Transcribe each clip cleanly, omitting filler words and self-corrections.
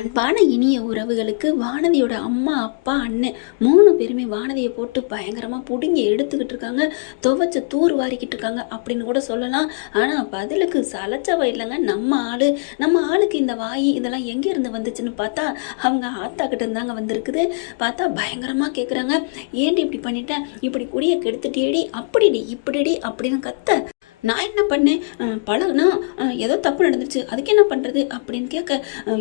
அன்பான இனிய உறவுகளுக்கு வானதியோட அம்மா அப்பா அண்ணன் 3 பேருமே வானதியை போட்டு பயங்கரமாக பிடுங்கி எடுத்துக்கிட்டு இருக்காங்க. துவைச்ச தூர் வாரிக்கிட்டு இருக்காங்க அப்படின்னு கூட சொல்லலாம். ஆனால் பதிலுக்கு சலச்சவ இல்லைங்க நம்ம ஆளுக்கு இந்த வாய் இதெல்லாம் எங்கேருந்து வந்துச்சுன்னு பார்த்தா அவங்க ஆத்தா கிட்ட இருந்தாங்க வந்திருக்குது. பார்த்தா பயங்கரமாக கேட்குறாங்க, ஏன்டி இப்படி பண்ணிட்டேன், இப்படி குடியை கெடுத்துட்டேடி, அப்படிடி இப்படிடி அப்படின்னு கத்த. நான் என்ன பண்ணேன், பழகுனா ஏதோ தப்பு நடந்துருச்சு, அதுக்கு என்ன பண்ணுறது அப்படின்னு கேட்க,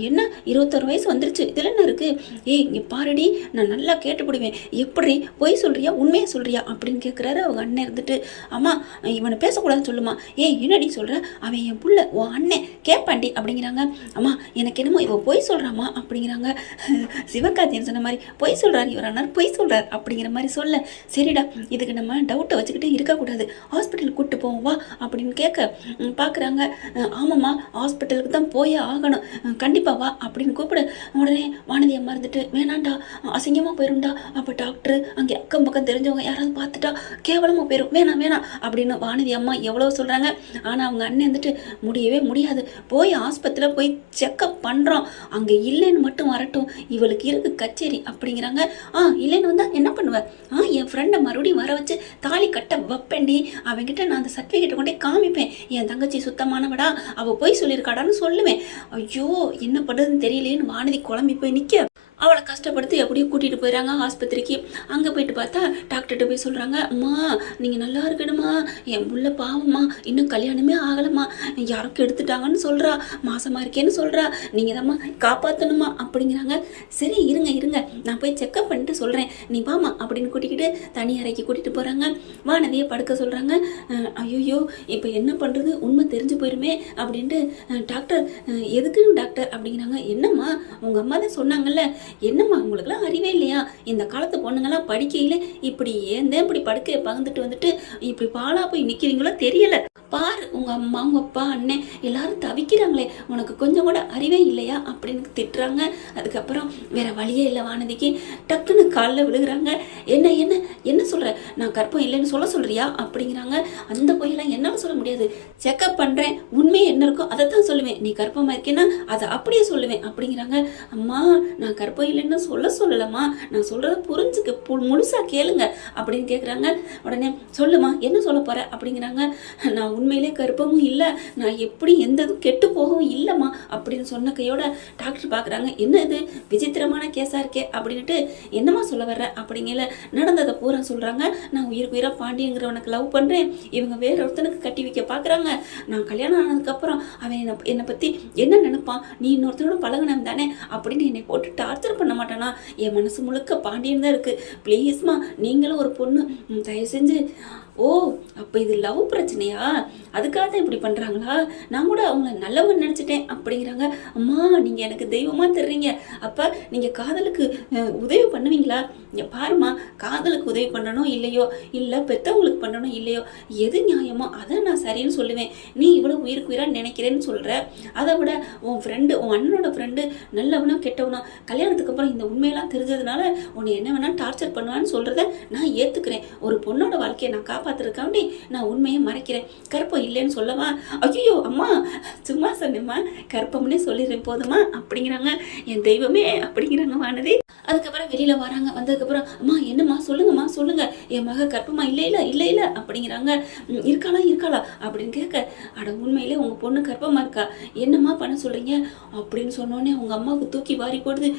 என்ன 21 வயசு வந்துருச்சு, இதில் என்ன இருக்குது, ஏய் இங்கே பாருடி, நான் நல்லா கேட்டுப்பிடுவேன், எப்படி பொய் சொல்கிறியா உண்மையை சொல்கிறியா அப்படின்னு கேட்குறாரு. அவங்க அண்ணன் இருந்துட்டு, அம்மா இவனை பேசக்கூடாதுன்னு சொல்லுமா, ஏய் என்னடி சொல்கிற, அவன் என் புள்ள, உன் அண்ணன் கேட்பாண்டி அப்படிங்கிறாங்க. அம்மா எனக்கு என்னமோ இவ பொய் சொல்கிறாம்மா அப்படிங்கிறாங்க. சிவகார்த்தியன் சொன்ன மாதிரி பொய் சொல்கிறார் இவர் அண்ணார், பொய் சொல்கிறார் அப்படிங்கிற மாதிரி சொல்ல, சரிடா இதுக்கு நம்ம டவுட்டை வச்சுக்கிட்டு இருக்கக்கூடாது, ஹாஸ்பிட்டல் கூப்பிட்டு போவோம் வா அப்படின்னு கேட்க பார்க்குறாங்க. ஆமாம்மா ஹாஸ்பிட்டலுக்கு தான் போயே ஆகணும், கண்டிப்பாக வா அப்படின்னு கூப்பிட, உடனே வானதி அம்மா இருந்துட்டு, வேணாண்டா அசிங்கமாக போயிரும்டா, அப்போ டாக்டரு அங்கே அக்கம் பக்கம் தெரிஞ்சவங்க யாராவது பார்த்துட்டா கேவலமாக போயிடும், வேணாம் வேணாம் அப்படின்னு வானதி அம்மா எவ்வளோ சொல்கிறாங்க. ஆனால் அவங்க அண்ணன் வந்துட்டு, முடியவே முடியாது, போய் ஆஸ்பத்திரியில் போய் செக்கப் பண்ணுறோம், அங்கே இல்லைன்னு மட்டும் வரட்டும், இவளுக்கு இருக்கு கச்சேரி அப்படிங்கிறாங்க. இல்லைன்னு வந்தால் என்ன பண்ணுவேன், என் ஃப்ரெண்டை மறுபடியும் வர வச்சு தாலி கட்ட வைப்பேண்டி, அவன்கிட்ட நான் அந்த சர்டிஃபிகேட்டை கொண்டே காமிப்பேன், என் தங்கச்சி சுத்தமானவடா, அவள் போய் சொல்லியிருக்காடான்னு சொல்லுவேன். ஐயோ என்ன பண்ணுறதுன்னு தெரியலேன்னு வானதி குழம்பி போய் நிற்க, அவளை கஷ்டப்படுத்தி எப்படியோ கூட்டிகிட்டு போயிடறாங்க ஆஸ்பத்திரிக்கு. அங்கே போயிட்டு பார்த்தா டாக்டர்கிட்ட போய் சொல்கிறாங்க, அம்மா நீங்கள் நல்லா இருக்கணுமா, என் புள்ள பாவம்மா, இன்னும் கல்யாணமே ஆகலைம்மா, யாருக்கும் எடுத்துட்டாங்கன்னு சொல்கிறா, மாசமாக இருக்கேன்னு சொல்கிறா, நீங்கள் தான்மா காப்பாற்றணுமா அப்படிங்கிறாங்க. சரி இருங்க நான் போய் செக்கப் பண்ணிட்டு சொல்கிறேன், நீ வாமா அப்படின்னு கூட்டிக்கிட்டு தனி அறைக்கு கூட்டிகிட்டு போகிறாங்க. வானதியை படுக்க சொல்கிறாங்க. ஐயோ இப்போ என்ன பண்ணுறது, உண்மை தெரிஞ்சு போயிருமே அப்படின்ட்டு, டாக்டர் எதுக்குன்னு டாக்டர் அப்படிங்கிறாங்க. என்னம்மா உங்கள் அம்மா தான் சொன்னாங்கல்ல, என்னம்மா உங்களுக்குலாம் அறிவே இல்லையா, இந்த காலத்து பொண்ணுங்கெல்லாம் படிக்கையில் இப்படி ஏந்தேன் இப்படி படுக்கையை பகிர்ந்துட்டு வந்துட்டு இப்படி பாலா போய் நிற்கிறீங்களோ தெரியல, பாரு உங்கள் அம்மா உங்கள் அப்பா அண்ணன் எல்லாரும் தவிக்கிறாங்களே, உனக்கு கொஞ்சம் கூட அறிவே இல்லையா அப்படின்னு திட்டுறாங்க. அதுக்கப்புறம் வேற வழியே இல்லை வானதிக்கு, டக்குன்னு காலில் விழுகிறாங்க. என்ன என்ன என்ன சொல்கிற, நான் கற்பம் இல்லைன்னு சொல்கிறியா அப்படிங்கிறாங்க. அந்த பொய்யெல்லாம் என்னால் சொல்ல முடியாது, செக்கப் பண்ணுறேன், உண்மையை என்ன இருக்கோ அதை தான் சொல்லுவேன், நீ கற்பமாக இருக்கேன்னா அதை அப்படியே சொல்லுவேன் அப்படிங்கிறாங்க. அம்மா நான் கற்பம் இல்லைன்னு சொல்லலம்மா, நான் சொல்கிறத புரிஞ்சுக்க முழுசாக கேளுங்க அப்படின்னு கேட்குறாங்க. உடனே சொல்லுமா என்ன சொல்ல போகிற அப்படிங்கிறாங்க. நான் உண்மையிலே கற்பமும் இல்லை, நான் எப்படி எந்த இதுவும் கெட்டு போகவும் இல்லைம்மா அப்படின்னு சொன்ன கையோட டாக்டர் பார்க்குறாங்க. என்ன இது விசித்திரமான கேஸாக இருக்கே அப்படின்ட்டு, என்னம்மா சொல்ல வர்ற அப்படிங்கல நடந்ததை பூரா சொல்கிறாங்க. நான் உயிருக்கு உயிராக பாண்டியங்கிறவனுக்கு லவ் பண்ணுறேன், இவங்க வேற ஒருத்தனுக்கு கட்டி வைக்க பார்க்குறாங்க, நான் கல்யாணம் ஆனதுக்கப்புறம் அவன் என்னை பற்றி என்ன நினைப்பான், நீ இன்னொருத்தனோட பழகினம் தானே அப்படின்னு என்னை போட்டு டார்ச்சர் பண்ண மாட்டானா, என் மனசு முழுக்க பாண்டியன் தான் இருக்குது, ப்ளீஸ்மா நீங்களும் ஒரு பொண்ணு தயவு செஞ்சு. ஓ அப்போ இது லவ் பிரச்சனையா, அதுக்காக தான் இப்படி பண்ணுறாங்களா, நான் கூட அவங்கள நல்லவங்க நினச்சிட்டேன் அப்படிங்கிறாங்க. அம்மா நீங்கள் எனக்கு தெய்வமாக தர்றீங்க, அப்போ நீங்கள் காதலுக்கு உதவி பண்ணுவீங்களா, இங்கே பாருமா காதலுக்கு உதவி பண்ணணும் இல்லையோ, இல்லை பெற்றவங்களுக்கு பண்ணணும் இல்லையோ, எது நியாயமோ அதை நான் சரின்னு சொல்லுவேன், நீ இவ்வளோ உயிருக்கு உயிராக நினைக்கிறேன்னு சொல்கிற, அதை விட உன் ஃப்ரெண்டு உன் அண்ணனோட ஃப்ரெண்டு நல்லவனோ கெட்டவனோ கல்யாணத்துக்கு அப்புறம் இந்த உண்மையெல்லாம் தெரிஞ்சதுனால உன்னை என்ன வேணால் டார்ச்சர் பண்ணுவான்னு சொல்கிறத நான் ஏற்றுக்கிறேன், ஒரு பொண்ணோட வாழ்க்கையை நான் காப்பாற்றுறதுக்காண்டி நான் உண்மையை மறைக்கிறேன், கற்பம் இல்லைன்னு சொல்லவா, ஐயோ அம்மா சும்மா சொன்னேம்மா, கற்பம்னே சொல்லிடுறேன் போதுமா அப்படிங்கிறாங்க. என் தெய்வமே அப்படிங்கிறாங்க வானதி. அதுக்கப்புறம் வெளியில் வராங்க. வந்ததுக்கப்புறம் அம்மா என்னம்மா சொல்லுங்கம்மா சொல்லுங்க, என் மக கற்பமா இல்லை அப்படிங்கிறாங்க. இருக்காளா அப்படின்னு கேட்க, அட உண்மையிலே உங்கள் பொண்ணு கற்பமாக இருக்கா, என்னம்மா பண்ண சொல்கிறீங்க அப்படின்னு சொன்னோடனே அவங்க அம்மாவுக்கு தூக்கி வாரி போடுது.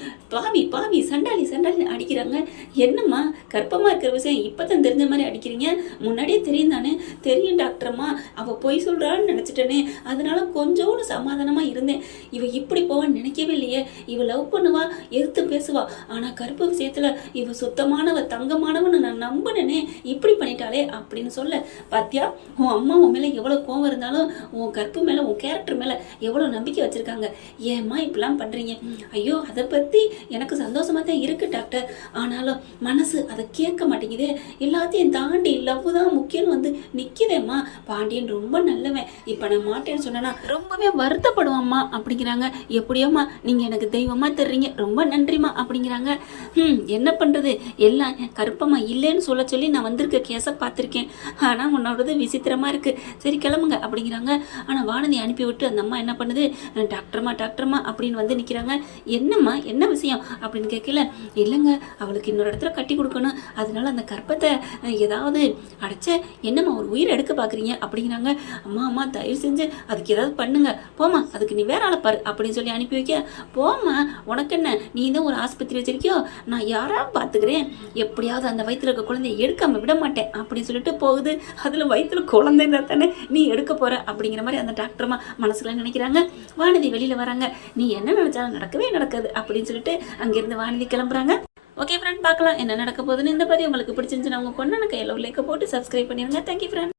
பாவி சண்டாளி அடிக்கிறாங்க. என்னம்மா கற்பமாக இருக்கிற விஷயம் இப்போ தான் தெரிஞ்ச மாதிரி அடிக்கிறீங்க, முன்னாடியே தெரியும் தானே, தெரியும் டாக்டர்ம்மா, அவள் பொய் சொல்கிறான்னு நினச்சிட்டேனே, அதனால கொஞ்சோண்டு சமாதானமாக இருந்தேன், இவ இப்படி போவான்னு நினைக்கவே இல்லையே, இவ லவ் பண்ணுவா எதிர்த்து பேசுவா, ஆனால் கற்பு விஷயத்தில் இவ சுத்தமானவ தங்கமானவன்னு நான் நம்பினேனே, இப்படி பண்ணிட்டாலே அப்படின்னு சொல்ல, பாத்தியா உன் அம்மா உன் மேலே எவ்வளோ கோவம் இருந்தாலும் உன் கற்பு மேலே உன் கேரக்டர் மேலே எவ்வளோ நம்பிக்கை வச்சுருக்காங்க, ஏம்மா இப்படிலாம் பண்ணுறீங்க, ஐயோ அதை பற்றி எனக்கு சந்தோஷமாக தான் இருக்குது டாக்டர், ஆனாலும் மனசு அதை கேட்க மாட்டேங்குதே, எல்லாத்தையும் தாண்டி லவ் தான் முக்கியம்னு வந்து நிற்கிதேம்மா, பாண்டியன் ரொம்ப நல்லவன், இப்போ நான் மாட்டேன்னு சொன்னேன்னா ரொம்பவே வருத்தப்படுவாம்மா அப்படிங்கிறாங்க. எப்படியோம்மா நீங்கள் எனக்கு தெய்வமாக தர்றீங்க, ரொம்ப நன்றிம்மா அப்படிங்கிறாங்க. சொல்கிறாங்க. என்ன பண்ணுறது, எல்லாம் கருப்பம்மா இல்லைன்னு சொல்ல சொல்லி நான் வந்திருக்க கேஸை பார்த்துருக்கேன். ஆனால் உன்னோடது விசித்திரமாக இருக்குது. சரி கிளம்புங்க அப்படிங்கிறாங்க. ஆனால் வானதி அனுப்பி விட்டு அந்த அம்மா என்ன பண்ணுது, டாக்டர்மா அப்படின்னு வந்து நிற்கிறாங்க. என்னம்மா என்ன விஷயம் அப்படின்னு கேட்கல. இல்லைங்க, அவளுக்கு இன்னொரு இடத்துல கட்டி கொடுக்கணும், அதனால அந்த கற்பத்தை ஏதாவது அடைச்ச என்னம்மா ஒரு உயிரை எடுக்க பார்க்குறீங்க அப்படிங்கிறாங்க. அம்மா தயவு செஞ்சு அதுக்கு ஏதாவது பண்ணுங்க, போமா அதுக்கு நீ வேற ஆளை பாரு அப்படின்னு சொல்லி அனுப்பி வைக்க. போமா, உனக்கு என்ன, நீ தான் ஒரு ஆஸ்பத்திரி வச்சிருக்கியோ, நான் யாராவது பார்த்துக்கிறேன், எப்படியாவது அந்த வயிற்றுல இருக்க குழந்தைய எடுக்காம விட மாட்டேன் அப்படின்னு சொல்லிட்டு போகுது. அதில் வயிற்றுல குழந்தை இருந்தா தானே நீ எடுக்க போற அப்படிங்கிற மாதிரி அந்த டாக்டர்மா மனசுல நினைக்கிறாங்க. வானதி வெளியில வராங்க. நீ என்ன நினைச்சாலும் நடக்கவே நடக்காது அப்படின்னு சொல்லிட்டு அங்கிருந்து வானதி கிளம்புறாங்க. ஓகே ஃப்ரெண்ட், பார்க்கலாம் என்ன நடக்க போகுதுன்னு. இந்த பதிவு உங்களுக்கு பிடிச்சிருந்துச்சுன்னா உங்க பொண்ணு கையில் ஒரு லைக்கை போட்டு சப்ஸ்கிரைப் பண்ணிடுங்க. Thank you friend.